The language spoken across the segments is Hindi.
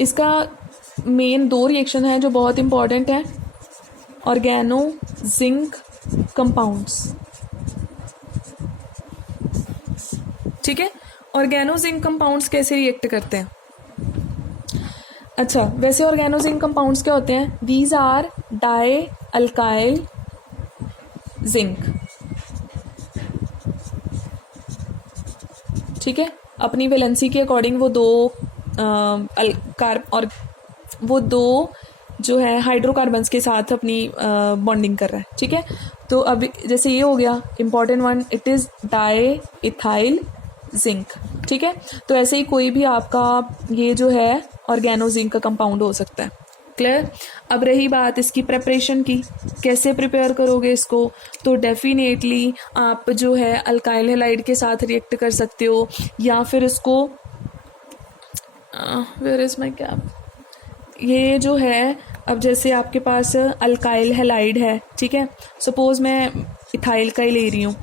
इसका मेन 2 रिएक्शन है जो बहुत इंपॉर्टेंट है, ऑर्गेनो जिंक कंपाउंड्स। ठीक है, ऑर्गेनो जिंक कंपाउंड्स कैसे रिएक्ट करते हैं? अच्छा, वैसे ऑर्गेनो जिंक कंपाउंड्स क्या होते हैं? These are dialkyl zinc. ठीक है, अपनी वैलेंसी के अकॉर्डिंग वो दो जो है हाइड्रोकार्बन्स के साथ अपनी बॉन्डिंग कर रहा है। ठीक है, तो अब जैसे ये हो गया important one, it is di ethyl zinc. ठीक है, तो ऐसे ही कोई भी आपका ये जो है ऑर्गेनो जिंक का कंपाउंड हो सकता है। क्लियर? अब रही बात इसकी प्रेपरेशन की, कैसे प्रिपेयर करोगे इसको? तो डेफिनेटली आप जो है अल्काइल हैलाइड के साथ रिएक्ट कर सकते हो, या फिर इसको वेयर इज माय कैप, ये जो है अब जैसे आपके पास अल्काइल हैलाइड है, ठीक है, सपोज मैं इथाइल का ही ले रही हूँ,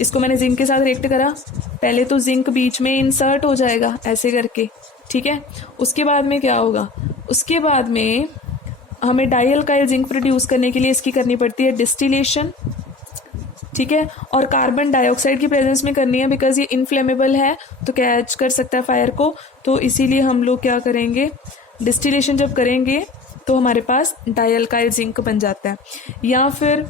इसको मैंने जिंक के साथ रिएक्ट करा, पहले तो जिंक बीच में इंसर्ट हो जाएगा ऐसे करके। ठीक है, उसके बाद में क्या होगा? उसके बाद में हमें डाई अल्काइल जिंक प्रोड्यूस करने के लिए इसकी करनी पड़ती है डिस्टिलेशन। ठीक है, और कार्बन डाइऑक्साइड की प्रेजेंस में करनी है, बिकॉज ये इनफ्लेमेबल है तो कैच कर सकता है फायर को, तो इसीलिए हम लोग क्या करेंगे, डिस्टिलेशन जब करेंगे तो हमारे पास डाई अल्काइल जिंक बन जाता है। या फिर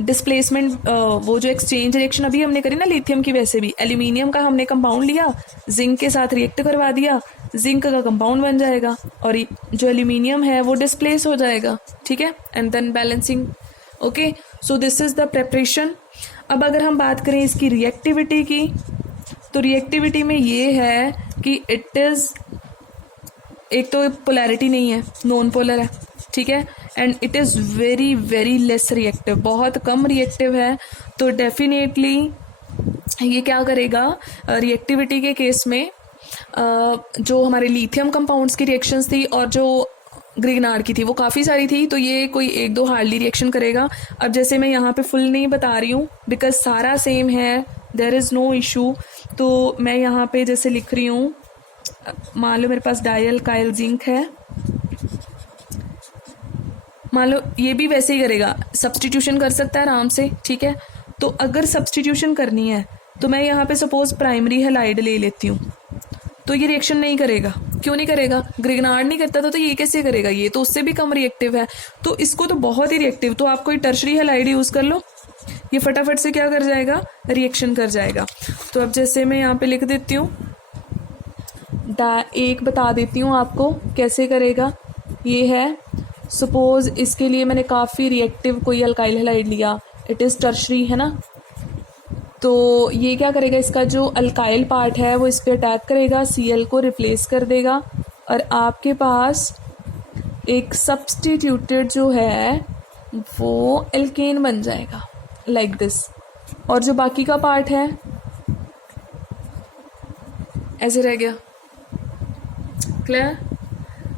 डिस्प्लेसमेंट, वो जो एक्सचेंज रिएक्शन अभी हमने करी ना लिथियम की, वैसे भी एल्यूमिनियम का हमने कंपाउंड लिया, जिंक के साथ रिएक्ट करवा दिया, जिंक का कंपाउंड बन जाएगा और जो एल्यूमिनियम है वो डिस्प्लेस हो जाएगा। ठीक है, and then balancing. Okay, so this is the preparation. अब अगर हम बात करें इसकी रिएक्टिविटी की, तो रिएक्टिविटी में ये है कि इट इज, एक तो पोलैरिटी नहीं है, नॉन पोलर है। ठीक है, and it is very very less reactive, बहुत कम रिएक्टिव है। तो डेफिनेटली ये क्या करेगा, रिएक्टिविटी के केस में जो हमारे लिथियम कंपाउंड्स की रिएक्शंस थी और जो ग्रिग्नार्ड की थी वो काफ़ी सारी थी, तो ये कोई 1-2 हार्डली रिएक्शन करेगा। अब जैसे मैं यहाँ पे फुल नहीं बता रही हूँ बिकॉज सारा सेम है, देयर इज़ नो इशू। तो मैं यहाँ पे जैसे लिख रही हूँ, मान लो मेरे पास डाई अल्काइल जिंक है, मान लो ये भी वैसे ही करेगा, सब्सटीट्यूशन कर सकता है आराम से। ठीक है, तो अगर सब्सटीट्यूशन करनी है तो मैं यहाँ पे सपोज प्राइमरी हैलाइड ले लेती हूँ, तो ये रिएक्शन नहीं करेगा। क्यों नहीं करेगा? ग्रिग्नार्ड नहीं करता था तो ये कैसे करेगा? ये तो उससे भी कम रिएक्टिव है, तो इसको तो बहुत ही रिएक्टिव, तो आप कोई टर्शरी हैलाइड यूज़ कर लो, ये फटाफट से क्या कर जाएगा, रिएक्शन कर जाएगा। तो अब जैसे मैं यहाँ पे लिख देती हूँ, एक बता देती हूँ आपको कैसे करेगा। ये है, सपोज इसके लिए मैंने काफ़ी रिएक्टिव कोई अल्काइल हैलाइड लिया, इट इज़ टर्शरी है ना, तो ये क्या करेगा, इसका जो अल्काइल पार्ट है वो इस पर अटैक करेगा, Cl को रिप्लेस कर देगा और आपके पास एक सब्सटीट्यूटेड जो है वो एल्केन बन जाएगा लाइक दिस। और जो बाकी का पार्ट है ऐसे रह गया। क्लियर?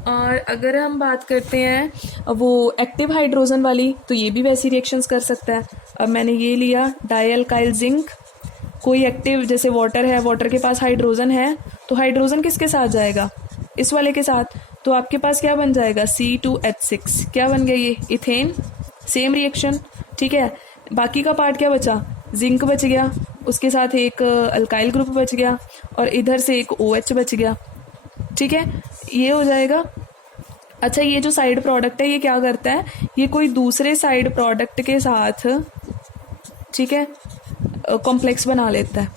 और अगर हम बात करते हैं वो एक्टिव हाइड्रोजन वाली, तो ये भी वैसी रिएक्शंस कर सकता है। अब मैंने ये लिया डाई अल्काइल जिंक, कोई एक्टिव जैसे वाटर है, वाटर के पास हाइड्रोजन है, तो हाइड्रोजन किसके साथ जाएगा, इस वाले के साथ, तो आपके पास क्या बन जाएगा, C2H6। क्या बन गया ये, इथेन। Same reaction. ठीक है, बाकी का पार्ट क्या बचा, जिंक बच गया, उसके साथ एक अल्काइल ग्रुप बच गया और इधर से एक OH बच गया। ठीक है, ये हो जाएगा। अच्छा, ये जो साइड प्रोडक्ट है ये क्या करता है, ये कोई दूसरे साइड प्रोडक्ट के साथ, ठीक है, कॉम्प्लेक्स बना लेता है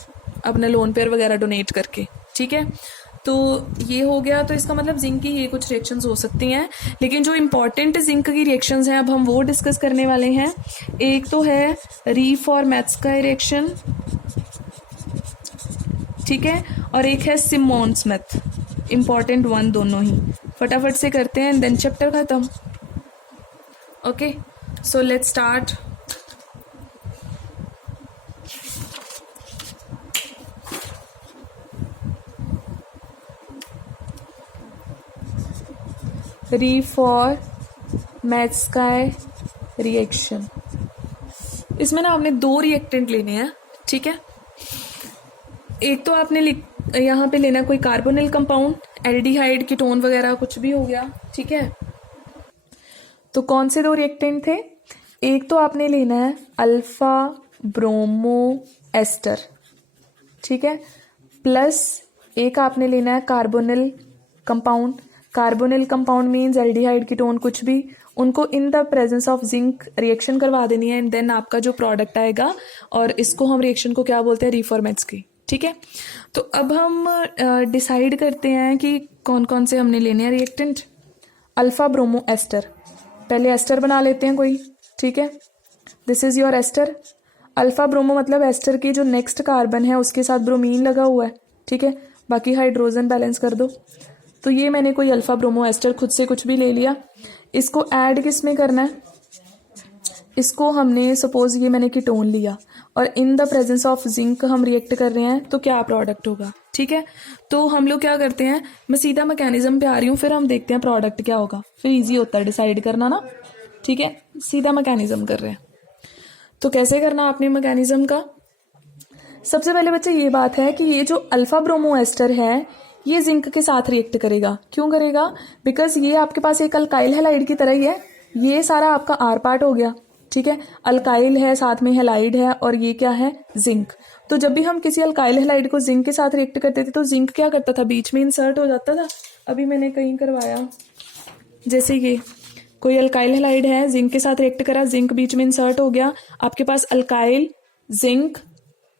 अपने लोन पेयर वगैरह डोनेट करके। ठीक है, तो ये हो गया। तो इसका मतलब जिंक की ये कुछ रिएक्शंस हो सकती हैं, लेकिन जो इम्पॉर्टेंट जिंक की रिएक्शंस हैं अब हम वो डिस्कस करने वाले हैं। एक तो है रीफॉर्मेट्स्का रिएक्शन, ठीक है, और एक है सिमोन-स्मिथ। इम्पॉर्टेंट वन दोनों ही, फटाफट से करते हैं देन चैप्टर खत्म। Okay, so let's start. रीफॉर्मेट्स्का रिएक्शन, इसमें ना आपने 2 रिएक्टेंट लेने हैं। ठीक है, एक तो आपने यहाँ पे लेना कोई कार्बोनिल कंपाउंड एल्डिहाइड कीटोन वगैरह कुछ भी हो गया, ठीक है। तो कौन से दो रिएक्टेंट थे? एक तो आपने लेना है अल्फा ब्रोमो एस्टर, ठीक है, प्लस एक आपने लेना है carbonyl compound. Carbonyl compound means aldehyde ketone कुछ भी, उनको in the presence of zinc reaction करवा देनी है एंड देन आपका जो प्रोडक्ट आएगा, और इसको हम रिएक्शन को क्या बोलते हैं? रीफॉर्मेट्स की, ठीक है। तो अब हम डिसाइड करते हैं कि कौन कौन से हमने लेने हैं रिएक्टेंट। अल्फा ब्रोमो एस्टर, पहले एस्टर बना लेते हैं कोई, ठीक है। This is your ester. Alpha bromo मतलब एस्टर की जो नेक्स्ट कार्बन है उसके साथ ब्रोमीन लगा हुआ है, ठीक है, बाकी हाइड्रोजन बैलेंस कर दो। तो ये मैंने कोई अल्फा ब्रोमो एस्टर खुद से कुछ भी ले लिया। इसको ऐड किस में करना है? इसको हमने सपोज ये मैंने कीटोन लिया और in the presence of zinc हम रिएक्ट कर रहे हैं, तो क्या प्रोडक्ट होगा, ठीक है। तो हम लोग क्या करते हैं, मैं सीधा मैकेनिज्म पे आ रही हूँ, फिर हम देखते हैं प्रोडक्ट क्या होगा, फिर इजी होता है डिसाइड करना ना, ठीक है। सीधा मैकेनिज्म कर रहे हैं, तो कैसे करना आपने मैकेनिज्म का? सबसे पहले बच्चे ये बात है कि ये जो अल्फा ब्रोमो एस्टर है ये जिंक के साथ रिएक्ट करेगा। क्यों करेगा? बिकॉज ये आपके पास एक अल्काइल हैलाइड की तरह ही है, ये सारा आपका आर पार्ट हो गया, ठीक है। अल्काइल है, साथ में हैलाइड है, और ये क्या है? जिंक। तो जब भी हम किसी अल्काइल हैलाइड को जिंक के साथ रिएक्ट करते थे तो जिंक क्या करता था? बीच में इंसर्ट हो जाता था। अभी मैंने कहीं करवाया, जैसे ये कोई अल्काइल हैलाइड है, जिंक के साथ रिएक्ट करा, जिंक बीच में इंसर्ट हो गया, आपके पास अल्काइल जिंक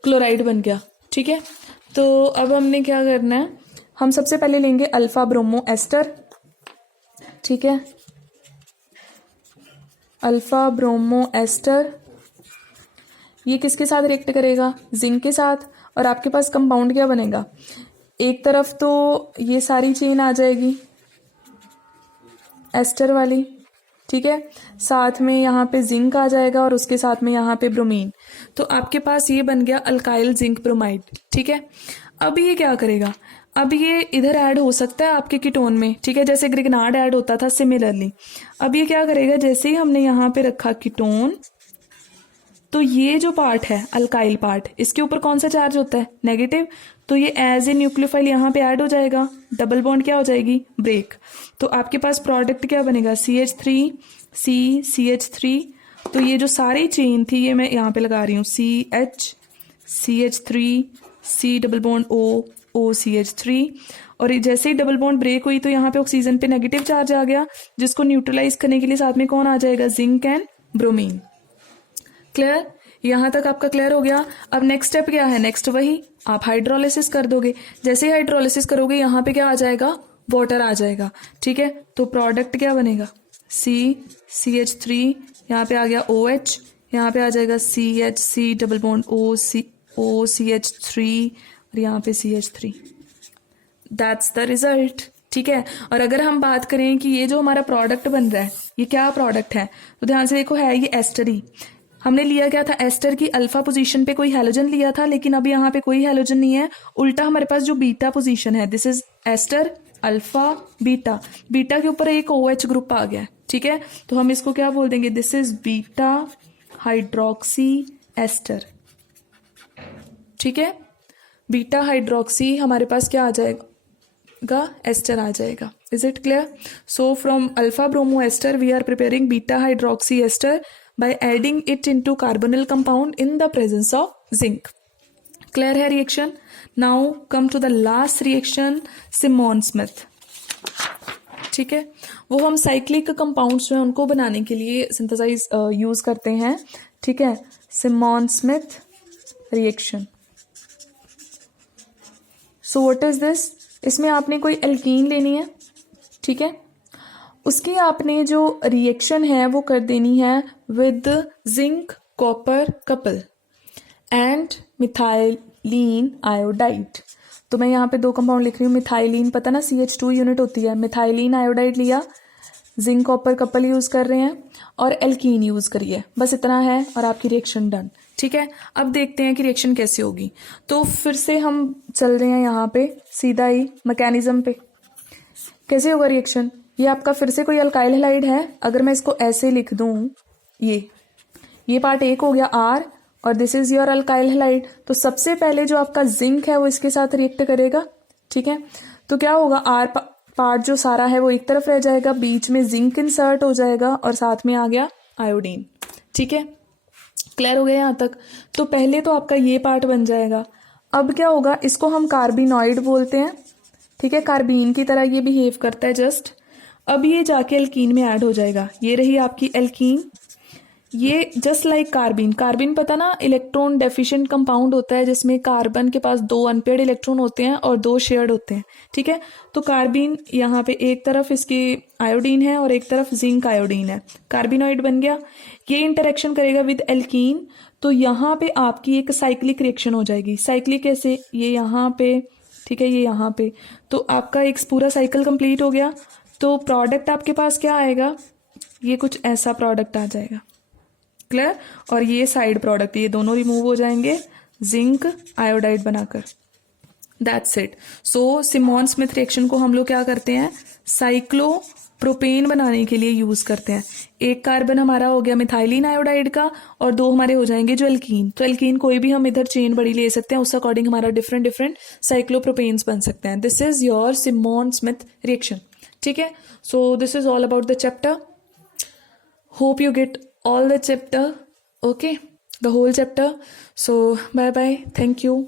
क्लोराइड बन गया, ठीक है। तो अब हमने क्या करना है, हम सबसे पहले लेंगे अल्फा ब्रोमो एस्टर, ठीक है, अल्फा ब्रोमो एस्टर। ये किसके साथ रिएक्ट करेगा? जिंक के साथ। और आपके पास कंपाउंड क्या बनेगा? एक तरफ तो ये सारी चेन आ जाएगी एस्टर वाली, ठीक है, साथ में यहाँ पे जिंक आ जाएगा और उसके साथ में यहाँ पे ब्रोमीन। तो आपके पास ये बन गया अल्काइल जिंक ब्रोमाइड, ठीक है। अब ये क्या करेगा? अब ये इधर ऐड हो सकता है आपके कीटोन में, ठीक है, जैसे ग्रिगनार्ड ऐड होता था सिमिलरली। अब ये क्या करेगा? जैसे ही हमने यहाँ पे रखा कीटोन, तो ये जो पार्ट है अल्काइल पार्ट, इसके ऊपर कौन सा चार्ज होता है? नेगेटिव। तो ये एज ए न्यूक्लियोफाइल यहाँ पे ऐड हो जाएगा, डबल बॉन्ड क्या हो जाएगी? ब्रेक। तो आपके पास प्रोडक्ट क्या बनेगा? CH3 CH3। तो ये जो सारी चेन थी ये मैं यहाँ पे लगा रही हूँ, CH3 C double bond O CH3। और जैसे ही डबल बॉन्ड ब्रेक हुई तो यहाँ पे ऑक्सीजन पे नेगेटिव चार्ज आ गया, जिसको न्यूट्रलाइज करने के लिए साथ में कौन आ जाएगा? Zinc and bromine. क्लियर? यहाँ तक आपका क्लियर हो गया। अब नेक्स्ट स्टेप क्या है? नेक्स्ट वही आप हाइड्रोलिसिस कर दोगे। जैसे ही हाइड्रोलिसिस करोगे यहाँ पे क्या आ जाएगा? वाटर आ जाएगा, ठीक है। तो प्रोडक्ट क्या बनेगा? CH3, यहाँ पे आ गया OH, यहाँ पे आ जाएगा C double bond O CH3 और यहाँ पे CH3। दैट्स द रिजल्ट, ठीक है। और अगर हम बात करें कि ये जो हमारा प्रोडक्ट बन रहा है ये क्या प्रोडक्ट है, तो ध्यान से देखो, है ये एस्टर ही। हमने लिया क्या था? एस्टर की अल्फा पोजीशन पे कोई हैलोजन लिया था, लेकिन अब यहाँ पे कोई हैलोजन नहीं है, उल्टा हमारे पास जो बीटा पोजीशन है, this is ester alpha beta, beta के ऊपर एक OH ग्रुप आ गया है, ठीक है। तो हम इसको क्या बोल देंगे? This is beta hydroxy ester, ठीक है। बीटा हाइड्रोक्सी हमारे पास क्या आ जाएगा? एस्टर आ जाएगा। Is it clear? So from alpha bromo ester we are preparing beta hydroxy ester by adding it into carbonyl compound in the presence of zinc. Clear है reaction? Now come to the last reaction, Simon-Smith, ठीक है। वो हम साइक्लिक कंपाउंड्स जो है उनको बनाने के लिए सिंथेसाइज यूज करते हैं, ठीक है। Simon-Smith reaction. So what is this? इसमें आपने कोई एल्कीन लेनी है, ठीक है, उसकी आपने जो रिएक्शन है वो कर देनी है with zinc copper couple and methylene iodide. तो मैं यहाँ पे दो कंपाउंड लिख रही हूँ। मिथाइलिन पता ना CH2 यूनिट होती है, मिथाइलिन आयोडाइड लिया, जिंक कॉपर कपल यूज कर रहे हैं और एल्कीन यूज करिए, बस इतना है और आपकी रिएक्शन डन, ठीक है। अब देखते हैं कि रिएक्शन कैसे होगी। तो फिर से हम चल रहे हैं यहाँ पे सीधा ही मैकेनिज्म पे। कैसे होगा रिएक्शन? ये आपका फिर से कोई अल्काइल हैलाइड है, अगर मैं इसको ऐसे लिख दूं, ये पार्ट एक हो गया R और this is your alkyl halide. तो सबसे पहले जो आपका जिंक है वो इसके साथ रिएक्ट करेगा, ठीक है। तो क्या होगा, आर पार्ट जो सारा है वो एक तरफ रह जाएगा, बीच में जिंक इंसर्ट हो जाएगा और साथ में आ गया आयोडीन। ठीक है, क्लियर हो गया यहाँ तक। तो पहले तो आपका ये पार्ट बन जाएगा। अब क्या होगा, इसको हम कार्बिनॉइड बोलते हैं। ठीक है, कार्बीन की तरह ये बिहेव करता है जस्ट। अब ये जाके एल्कीन में ऐड हो जाएगा, ये रही आपकी एल्कीन। ये जस्ट लाइक कार्बिन, कार्बिन पता ना इलेक्ट्रॉन डेफिशिएंट कंपाउंड होता है जिसमें कार्बन के पास 2 अनपेयर्ड इलेक्ट्रॉन होते हैं और 2 शेयर्ड होते हैं। ठीक है, तो कार्बिन यहाँ पे एक तरफ इसकी आयोडीन है और एक तरफ जिंक आयोडीन है, कार्बिनॉइड बन गया। ये इंटरेक्शन करेगा विद एल्कीन, तो यहाँ पे आपकी एक साइक्लिक रिएक्शन हो जाएगी। साइक्लिक कैसे, ये यहाँ पे, ठीक है, ये यहाँ पे, तो आपका एक पूरा साइकिल कंप्लीट हो गया। तो प्रोडक्ट आपके पास क्या आएगा, ये कुछ ऐसा प्रोडक्ट आ जाएगा। क्लियर, और ये साइड प्रोडक्ट, ये दोनों रिमूव हो जाएंगे जिंक आयोडाइड बनाकर। That's it. So Simmons Smith reaction को हम लोग क्या करते हैं, साइक्लोप्रोपेन बनाने के लिए यूज करते हैं। एक कार्बन हमारा हो गया मिथाइलिन आयोडाइड का और 2 हमारे हो जाएंगे जो एल्कीन। तो एल्कीन कोई भी हम इधर चेन बड़ी ले सकते हैं, उस अकॉर्डिंग हमारा डिफरेंट डिफरेंट साइक्लोप्रोपेन्स बन सकते हैं। This is your Simmons Smith reaction. ठीक है, so this is all about the chapter. Hope you get all the chapter, okay, the whole chapter. So bye bye, thank you.